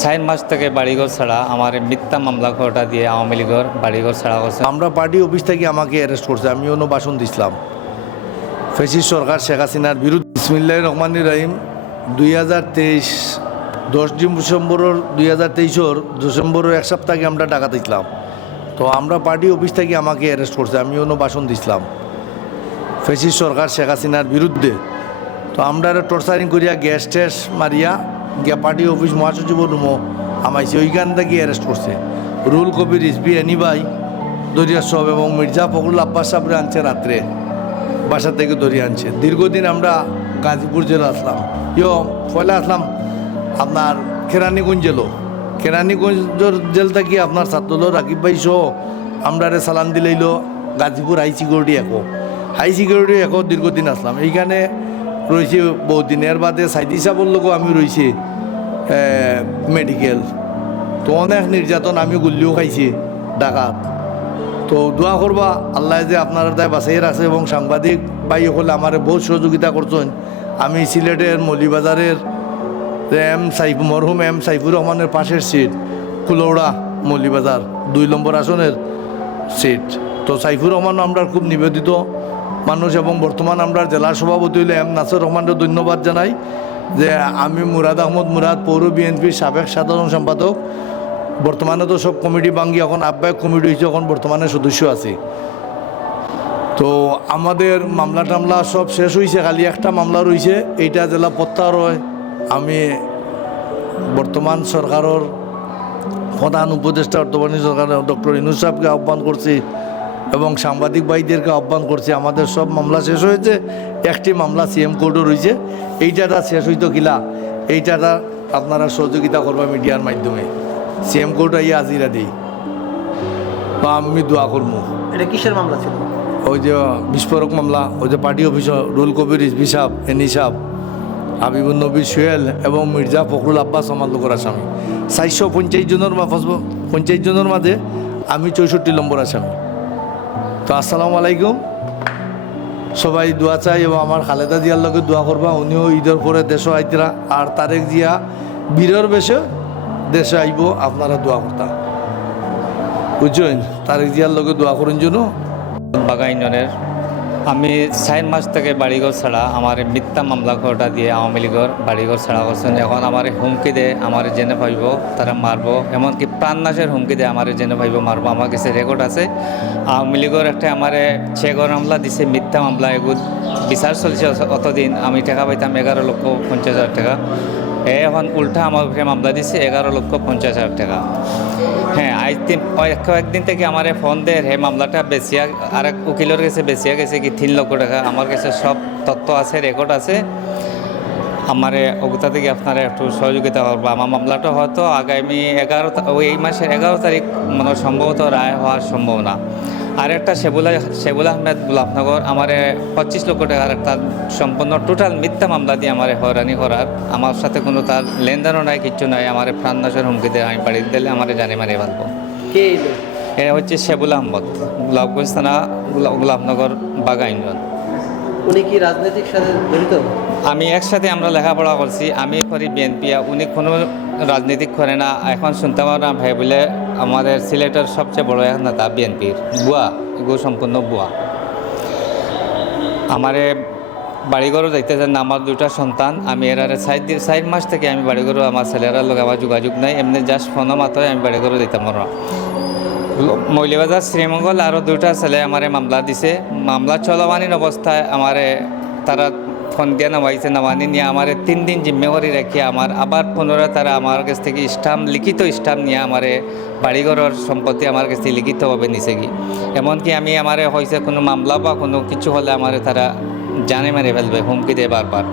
চার মাস থেকে বাড়িঘর ছাড়া আমার মিথ্যা মামলা করাটা দিয়ে আওয়ামী লীগের বাড়িঘর ছাড়া করছে। আমরা পার্টি অফিস থেকে আমাকে অ্যারেস্ট করছে, আমি অন্য বাসন দিছিলাম। ফেসিস সরকার শেখ হাসিনার বিরুদ্ধে ইসমিল্লাহ রহমান রহিম দুই হাজার তেইশ, দশ ডিসেম্বরের, দুই হাজার তেইশের ডিসেম্বরের এক সপ্তাহ আমরা টাকা দিছিলাম। তো আমরা পার্টি অফিস থেকে আমাকে অ্যারেস্ট করছে, আমি অন্য বাসন দিছিলাম। ফেসিস সরকার শেখ হাসিনার বিরুদ্ধে। তো আমরা টর্চারিং করিয়া গ্যাস ট্যাস মারিয়া গিয়া পার্টি অফিস মহাসচিব রুমও আমাইছে। ওইখান থেকে অ্যারেস্ট করছে। রুল কবির ইসবি এনিবাই, দরিয়া সব এবং মির্জা ফখরুল আব্বাস সাহেবরে আনছে রাত্রে। বাসা থেকে দরিয়া আনছে। দীর্ঘদিন আমরা গাজীপুর জেলা আসলাম। ইয় পয়লা আসলাম আপনার কেরানীগঞ্জ জেলো। কেরানীগঞ্জের জেল থেকে আপনার ছাত্রল রাকিব ভাই সহ আমরা রে সালান দিলেইল। গাজীপুর হাই সিকিউরিটি একো হাই সিকিউরিটি একো দীর্ঘদিন আসলাম। এইখানে রয়েছে বহুদিন এর বাদে সাইদি সাহেবর লোকও আমি রয়েছি মেডিকেল তো অনেক নির্যাতন আমি গুল্লিও খাইছি ডাকাত তো দোয়া করবা আল্লাহ যে আপনার তাই বাঁচাই রাখছে এবং সাংবাদিক ভাই হলে আমার বহুত সহযোগিতা করছেন আমি সিলেটের মৌলিবাজারের, এম সাইফ মরহুম এম সাইফুর রহমানের পাশের সিট কুলৌড়া মৌলিবাজার দুই নম্বর আসনের সিট তো সাইফুর রহমান আমরা খুব নিবেদিত। মানুষ এবং বর্তমান আমরা জেলার সভাপতি হইলে এম নাসর রহমানকে ধন্যবাদ জানাই যে আমি মুরাদ আহমদ মুরাদ, পৌর বিএনপির সাবেক সাধারণ সম্পাদক। বর্তমানে তো সব কমিটি ভাঙ্গি, এখন আহ্বায়ক কমিটি হয়েছে এখন বর্তমানে সদস্য আছে। তো আমাদের মামলা টামলা সব শেষ হয়েছে খালি একটা মামলা রয়েছে এইটা জেলা প্রত্যাহার আমি বর্তমান সরকারের প্রধান উপদেষ্টা অর্থবাণী সরকার ডক্টর ইনুস সাহেবকে আহ্বান করছি। এবং সাংবাদিক ভাইদেরকে আহ্বান করছে আমাদের সব মামলা শেষ হয়েছে একটি মামলা সিএম কোর্টও রয়েছে এইটাটা শেষ হইতো কিলা এইটাটা আপনারা সহযোগিতা করবা মিডিয়ার মাধ্যমে। সিএম কোর্ট আইয়া আজিরা দিই। বা আমি দোয়া করব এটা কিসের মামলা ছিল? ওই যে বিস্ফোরক মামলা ওই যে পার্টি অফিসার রুল কবির ইসবি সাহ এনি সাহ হাবিবুল নবী সোহেল এবং মির্জা ফখরুল আব্বাস আমার লোকের আসামি। চারশো পঞ্চাশ জনের পঞ্চাশ জনের মাঝে আমি চৌষট্টি নম্বর আসামি। তো আসসালামু আলাইকুম। সবাই দোয়া চাই এবং আমার খালেদা জিয়ার লগে দোয়া করবা, উনিও ঈদের পরে দেশ আইতরা। আর তারেক জিয়া বীরের বেশে দেশে আইব, আপনারা দোয়া করতা। বুঝছেন? তারেক জিয়ার লগে দোয়া করেন জন্য বাগাইন ইউনিয়নের আমি চার মাস থেকে বাড়িঘর ছাড়া আমার মিথ্যা মামলা করাটা দিয়ে আওয়ামী লীগের বাড়িঘর ছাড়া করছেন। এখন আমার হুমকি দেয় আমার জেনে পাইব তারা মারবো। এমনকি প্রাণনাশের হুমকি দেয় আমার জেনে পাইব মারবো। আমার কাছে রেকর্ড আছে। আওয়ামী লীগের একটা আমার চেগর মামলা দিছে, মিথ্যা মামলা। এগুলো বিচার চলছে অতদিন। আমি টাকা পাইতাম এগারো লক্ষ পঞ্চাশ হাজার টাকা। এখন উল্টা আমার মামলা দিছে, এগারো লক্ষ পঞ্চাশ হাজার টাকা। আজ কয়েক- কয়েকদিন থেকে আমার ফোন দেয় হে মামলাটা বেশিয়া আর এক উকিলের কাছে বেশিয়া গেছে কি তিন লক্ষ টাকা। আমার কাছে সব তথ্য আছে রেকর্ড আছে। আমার অগুতা থেকে আপনারা একটু সহযোগিতা করব। আমার মামলাটা হয়তো আগামী এগারো ওই এই মাসের এগারো তারিখ মানে সম্ভবত রায় হওয়ার সম্ভাবনা। আর একটা শেবুলা শেবুল আহমেদ গোলাপনগর, আমার পঁচিশ লক্ষ টাকার একটা সম্পূর্ণ টোটাল মিথ্যা মামলা দিয়ে আমার হয়রানি করার। আমার সাথে কোনো তার লেনদেনও নাই, কিচ্ছু নাই। আমার প্রাণনাশের হুমকি দিয়ে আমি বাড়ি দিলে আমার জানি মারি ফেলব। কে এলো? হচ্ছে শেবুল আহমদ গোলাপগঞ্জ থানা গোলা- গোলাপনগর বাগা ইউনিয়ন উনি কি রাজনৈতিক সাথে জড়িত? আমি একসাথে আমরা লেখাপড়া করছি আমি করি বিএনপি উনি কোনো রাজনীতিক করে না। এখন শুনতে পারো না ভাই বলে আমাদের সিলেটের সবচেয়ে বড় এক নেতা বিএনপির বুয়া এগুলো সম্পূর্ণ বুয়া। আমারে বাড়িঘরও যাইতে চান না আমার দুটা সন্তান। আমি এর সাইড দিয়ে চার মাস থেকে আমি বাড়িঘরও আমার ছেলেরা লোক আমার যোগাযোগ নাই, এমনি জাস্ট ফোনও মাত্রই আমি বাড়িঘরও দিতাম না মৌলিবাজার শ্রীমঙ্গল আরও দুটা ছেলে আমারে মামলা দিছে। মামলা চলমানীন অবস্থায় আমারে তারা ফোন দিয়ে নামাইছে, নামানি নিয়ে আমার তিন দিন জিম্মেওয়ারি রেখে আমার আবার পুনরায় তারা আমার কাছ থেকে স্টাম্প, লিখিত স্টাম্প নিয়ে আমারে বাড়িঘরের সম্পত্তি আমার কাছ থেকে লিখিতভাবে নিছে কি এমনকি আমি আমারে হয়েছে কোনো মামলা বা কোনো কিছু হলে আমারে তারা জানে মেরে ফেলবে, হুমকি দেয় বারবার।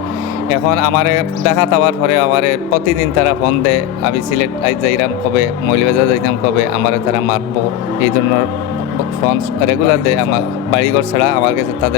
এখন আমারে দেখা তাওয়ার পরে আমারে প্রতিদিন তারা ফোন দেয়, আমি সিলেট আই যাইরাম কবে মৌলিবাজার যাইতাম কবে, আমারে তারা মারবো। এই ধরনের ফোন রেগুলার দেয়, আমার বাড়িঘর ছাড়া আমার কাছে তাদের